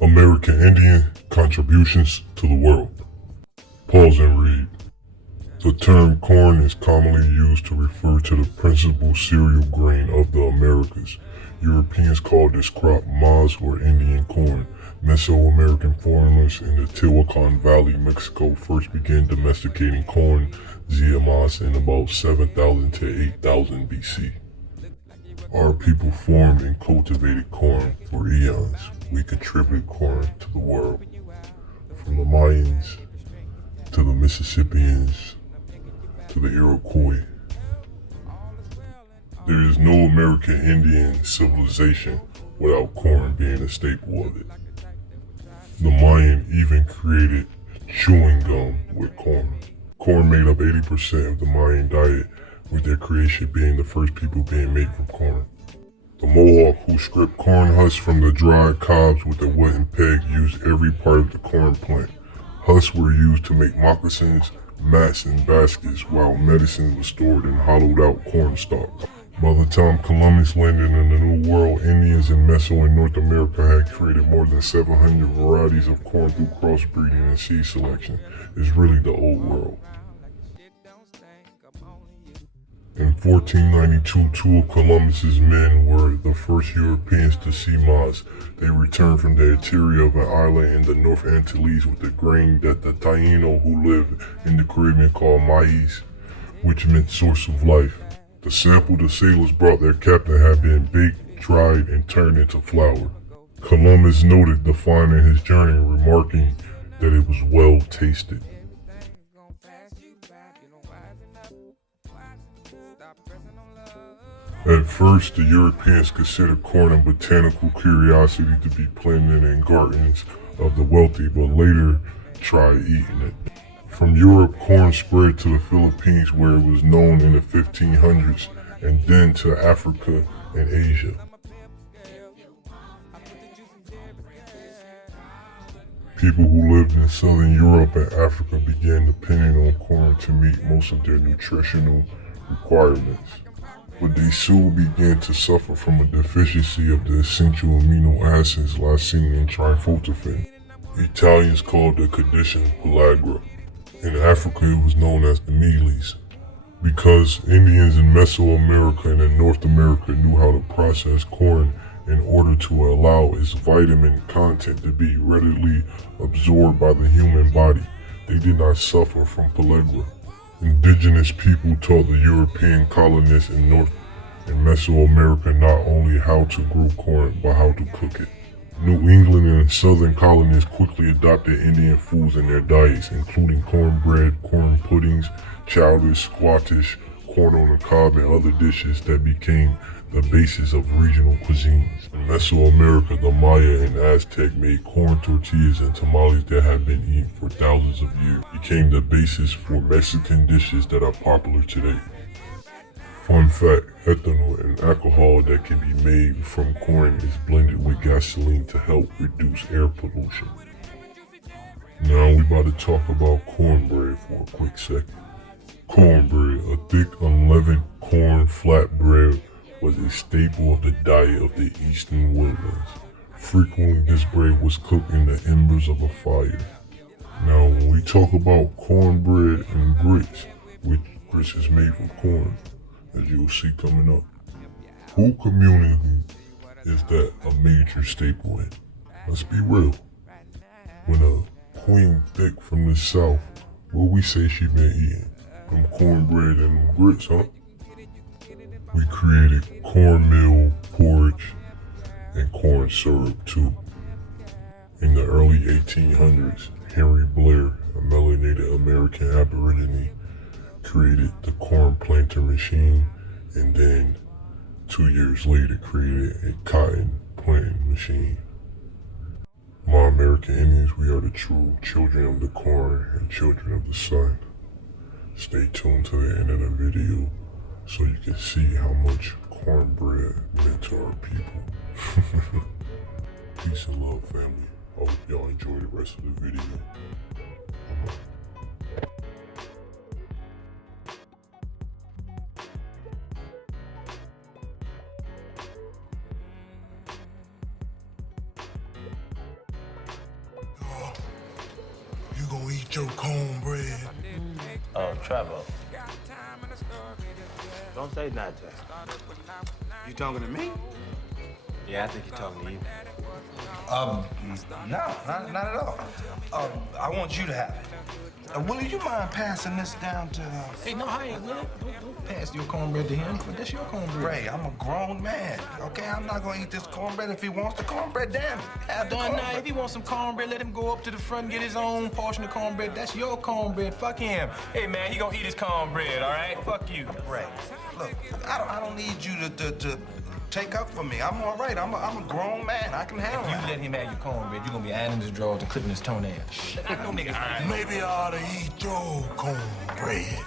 American Indian contributions to the world. Pause and read. The term corn is commonly used to refer to the principal cereal grain of the Americas. Europeans called this crop maize or Indian corn. Mesoamerican foreigners in the Tehuacan Valley, Mexico first began domesticating corn via maize in about 7000 to 8000 BC. Our people farmed and cultivated corn for eons. We contributed corn to the world, from the Mayans to the Mississippians to the Iroquois. There is no American Indian civilization without corn being a staple of it. The Mayan even created chewing gum with corn. Corn made up 80% of the Mayan diet, with their creation being the first people being made from corn. The Mohawk, who stripped corn husks from the dried cobs with a wooden peg, used every part of the corn plant. Husks were used to make moccasins, mats, and baskets, while medicine was stored in hollowed out corn stalks. By the time Columbus landed in the New World, Indians in Meso and North America had created more than 700 varieties of corn through crossbreeding and seed selection. It's really the old world. In 1492, two of Columbus's men were the first Europeans to see maize. They returned from the interior of an island in the North Antilles with a grain that the Taino who lived in the Caribbean called maize, which meant source of life. The sample the sailors brought their captain had been baked, dried, and turned into flour. Columbus noted the find in his journey, remarking that it was well tasted. At first, the Europeans considered corn a botanical curiosity to be planted in gardens of the wealthy, but later tried eating it. From Europe, corn spread to the Philippines, where it was known in the 1500s, and then to Africa and Asia. People who lived in Southern Europe and Africa began depending on corn to meet most of their nutritional requirements. But they soon began to suffer from a deficiency of the essential amino acids lysine and tryptophan. Italians called the condition pellagra. In Africa, it was known as the mealies, because Indians in Mesoamerica and in North America knew how to process corn in order to allow its vitamin content to be readily absorbed by the human body. They did not suffer from pellagra. Indigenous people taught the European colonists in North and Mesoamerica not only how to grow corn, but how to cook it. New England and Southern colonists quickly adopted Indian foods in their diets, including cornbread, corn puddings, chowder, squash, corn on the cob, and other dishes that became the basis of regional cuisines. In Mesoamerica, the Maya and Aztec made corn tortillas and tamales that have been eaten for thousands of years, became the basis for Mexican dishes that are popular today. Fun fact, ethanol, an alcohol that can be made from corn, is blended with gasoline to help reduce air pollution. Now we about to talk about cornbread for a quick second. Cornbread, a thick unleavened corn flatbread, was a staple of the diet of the eastern woodlands. Frequently, this bread was cooked in the embers of a fire. Now, when we talk about cornbread and grits, which grits is made from corn, as you'll see coming up, who community is that a major staple in? Let's be real. When a queen thick from the south, what we say she been eating? Them cornbread and them grits, huh? We created cornmeal, porridge, and corn syrup too. In the early 1800s, Henry Blair, a melanated American aborigine, created the corn planter machine, and then 2 years later created a cotton planting machine. My American Indians, we are the true children of the corn and children of the sun. Stay tuned to the end of the video so you can see how much cornbread meant to our people. Peace and love, family. I hope y'all enjoy the rest of the video. I'm out. You gonna eat your cornbread? Oh, Trevor. Don't say nothing. You talking to me? Yeah, I think you're talking to you. No, not at all. I want you to have it. Willie, you mind passing this down to... Hey, no, I ain't Willie. Don't pass your cornbread to him. That's your cornbread. Ray, I'm a grown man, okay? I'm not gonna eat this cornbread. If he wants the cornbread, damn it. Have the cornbread. If he wants some cornbread, let him go up to the front and get his own portion of cornbread. That's your cornbread. Fuck him. Hey, man, he gonna eat his cornbread, all right? Fuck you. Ray, look, I don't need you to take up for me. I'm all right. I'm a grown man. I can handle it. If you let him have your cornbread, you're gonna be ironing his drawers and clipping his toenails. I know niggas iron. Maybe I ought to eat your cornbread.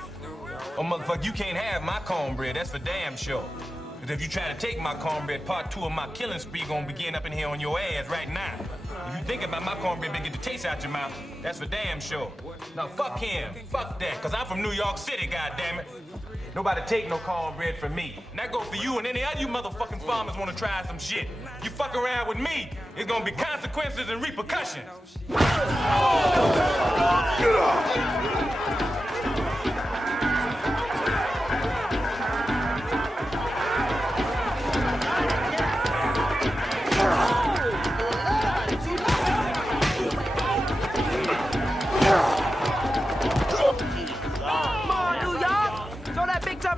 Oh, motherfucker, you can't have my cornbread. That's for damn sure. Because if you try to take my cornbread, part 2 of my killing spree gonna begin up in here on your ass right now. If you think about my cornbread, get the taste out your mouth, that's for damn sure. Now, fuck him. Fuck that, because I'm from New York City, goddammit. Nobody take no cornbread from me. And that goes for you and any other you motherfucking farmers want to try some shit. You fuck around with me, it's gonna be consequences and repercussions.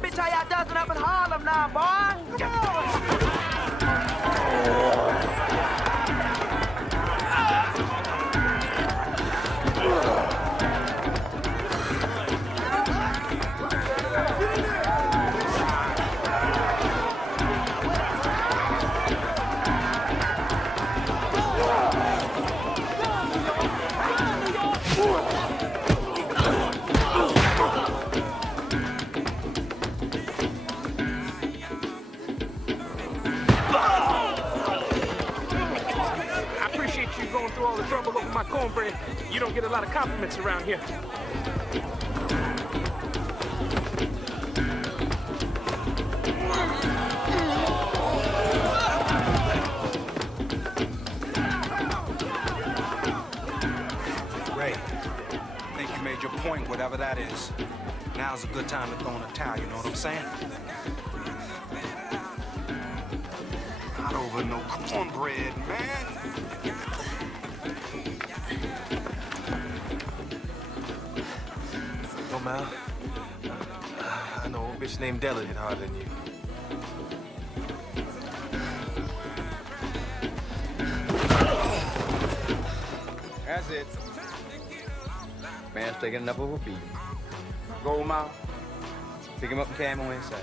Bitch, how y'all dozen up in Harlem now, boy? Come all the trouble over my cornbread. You don't get a lot of compliments around here. Ray, I think you made your point, whatever that is. Now's a good time to throw in a towel, you know what I'm saying? Not over no cornbread, man. Yo, Mal, I know a bitch named Della hit harder than you. That's it. Man's taking enough of a beat. Go, Mal. Pick him up and carry him on inside.